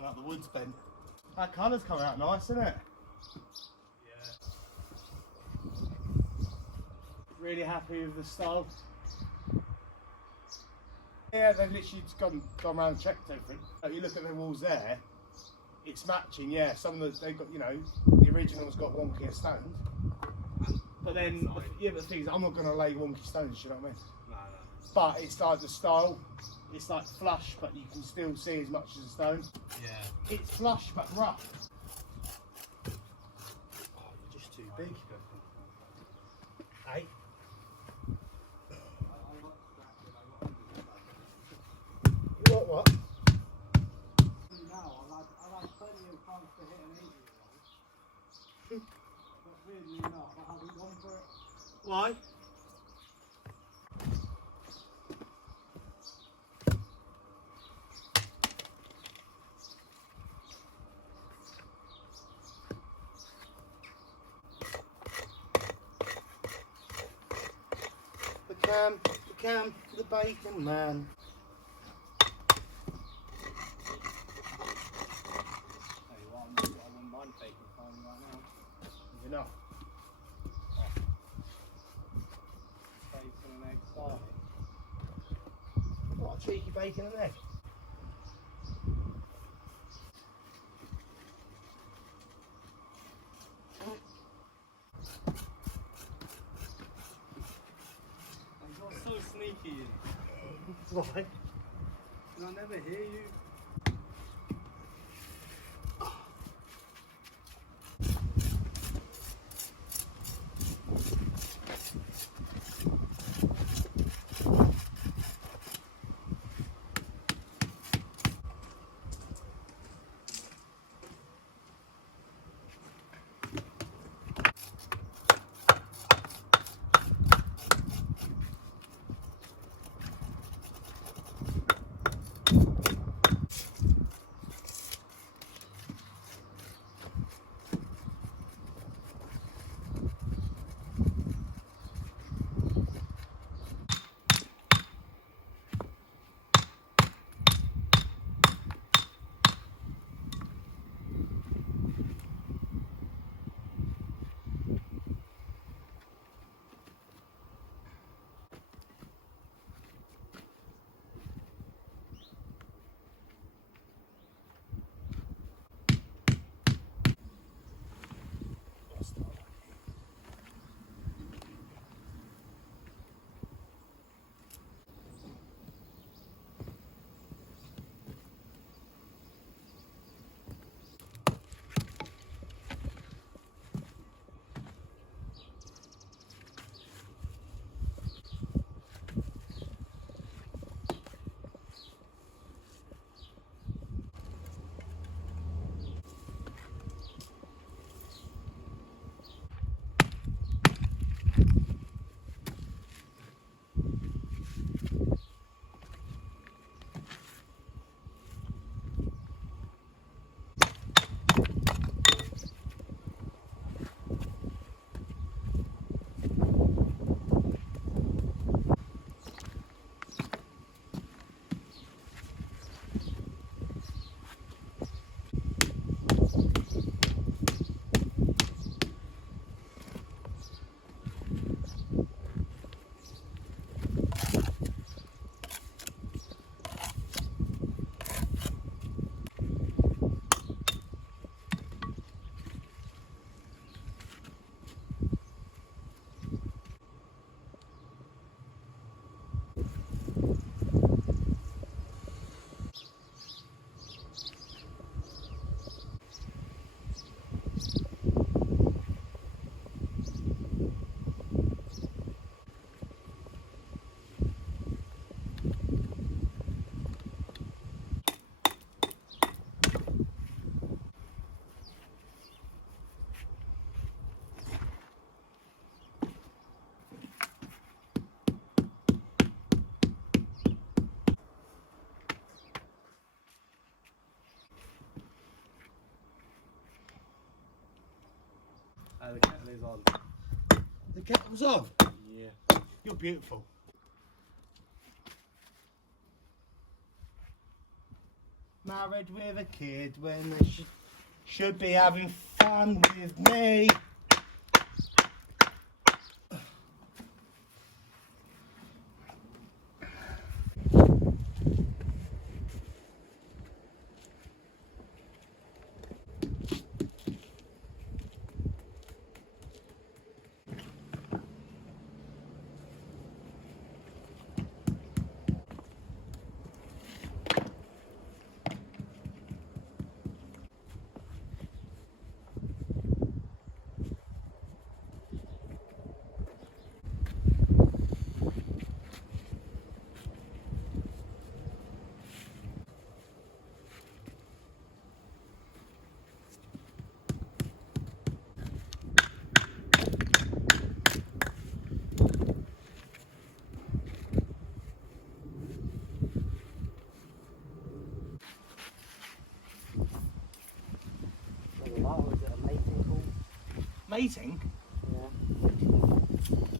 cutting up the wood's bent. That colour's coming out nice, isn't it? Yeah. Really happy with the style. Yeah, they've literally just gone around and checked everything. You look at the walls there, it's matching, yeah. Some of they've got, you know, the original's got wonkier stones. But then, yeah, but the thing is, I'm not going to lay wonky stones, you know what I mean? No. But it's like the style, it's like flush, but you can still see as much as a stone. Yeah. It's flush, but rough. Oh, you're just too big. Hey? What? Now, I've had plenty of chance to hit an 80-year-old. But weirdly enough, I haven't gone for it. Why? The bacon man. I wouldn't mind bacon farming right now. You're not. Bacon and egg farming. What a cheeky bacon and egg. So sneaky. Why? And I never hear you. The kettle is on. The kettle's on? Yeah. You're beautiful. Married with a kid when they should be having fun with me. Or is it a mating call? Mating? Yeah.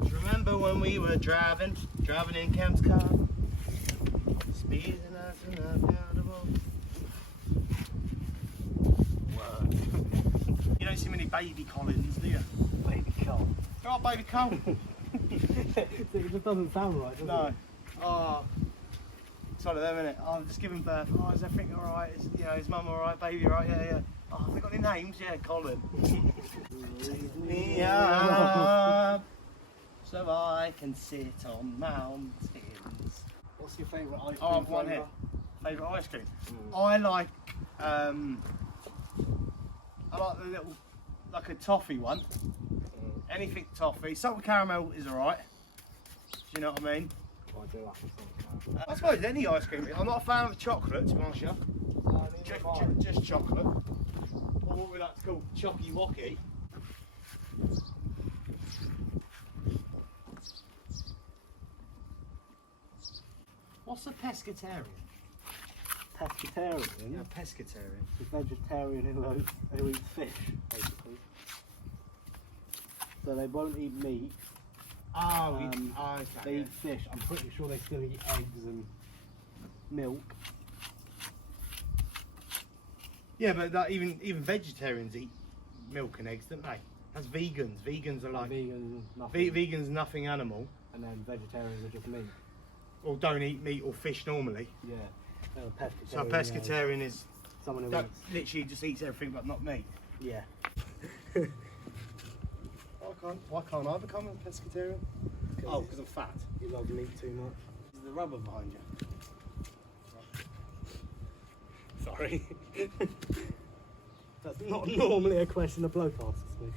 Do you remember when we were driving in Cam's car? Speeding us and unbearable. Whoa. You don't see many baby Collins, do you? Baby Cole. Oh, baby Cole. It just doesn't sound right, does No. it? Oh. It's one of them, innit? Oh, I've just given birth. Oh, is everything alright? Is mum alright? Baby alright? Yeah. Oh, have they got any names? Yeah, Colin. Take me up so I can sit on mountains. What's your favourite ice cream? Oh, I've one here. Favourite ice cream? I like the little, like a toffee one. Anything toffee. Salt and caramel is alright. Do you know what I mean? Oh, I do like it. I suppose any ice cream. I'm not a fan of chocolate, to be honest with you. Just chocolate. Or what we like to call chocky wocky. What's a pescatarian? Pescatarian? Yeah, pescatarian. A vegetarian who eats fish, basically. So they won't eat meat. Oh, They okay. eat fish. I'm pretty sure they still eat eggs and milk. Yeah, but even vegetarians eat milk and eggs, don't they? That's vegans. Vegans are like Vegan, nothing. vegans, nothing animal, And then vegetarians are just meat. or don't eat meat or fish normally. Yeah. And a pescatarian. So a pescatarian is Someone who that eats. literally just eats everything but not meat. Yeah. Why can't I become a pescatarian? Oh, because I'm fat. You love meat too much. Is the rubber behind you? Sorry. That's not normally a question a bloke asks me.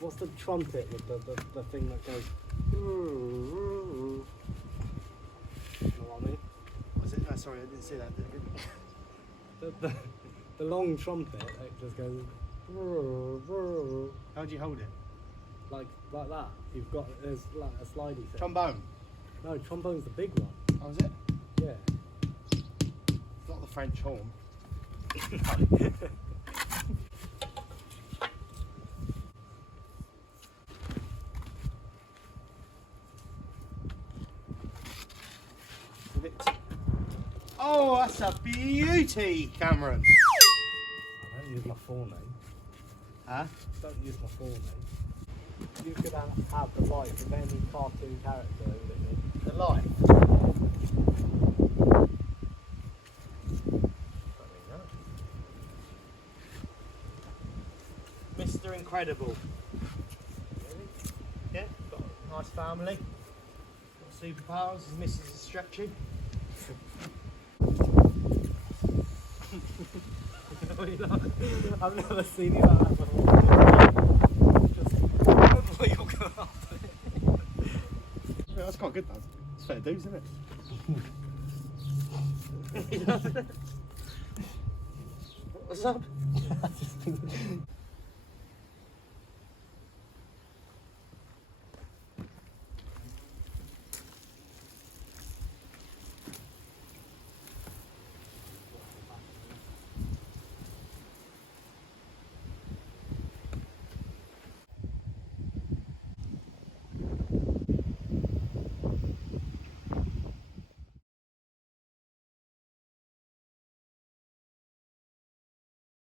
What's the trumpet with the thing that goes? You know what I mean? Was it? No, sorry, I didn't see that. The long trumpet, it just goes How do you hold it? like that. You've got there's like a slidey thing. Trombone. No, trombone's the big one. Oh, is it? Yeah. It's not the French horn. Oh, that's a beauty, Cameron. I don't use my full name. Huh? Don't use my full name. You could have the life of any cartoon character, wouldn't you? The light. Mr. Incredible. Yeah, got a nice family. Got superpowers. His missus is stretching. I've never seen you like that before. Just you're going after it. Yeah, that's quite good, though. It's fair dues, isn't it? What's up?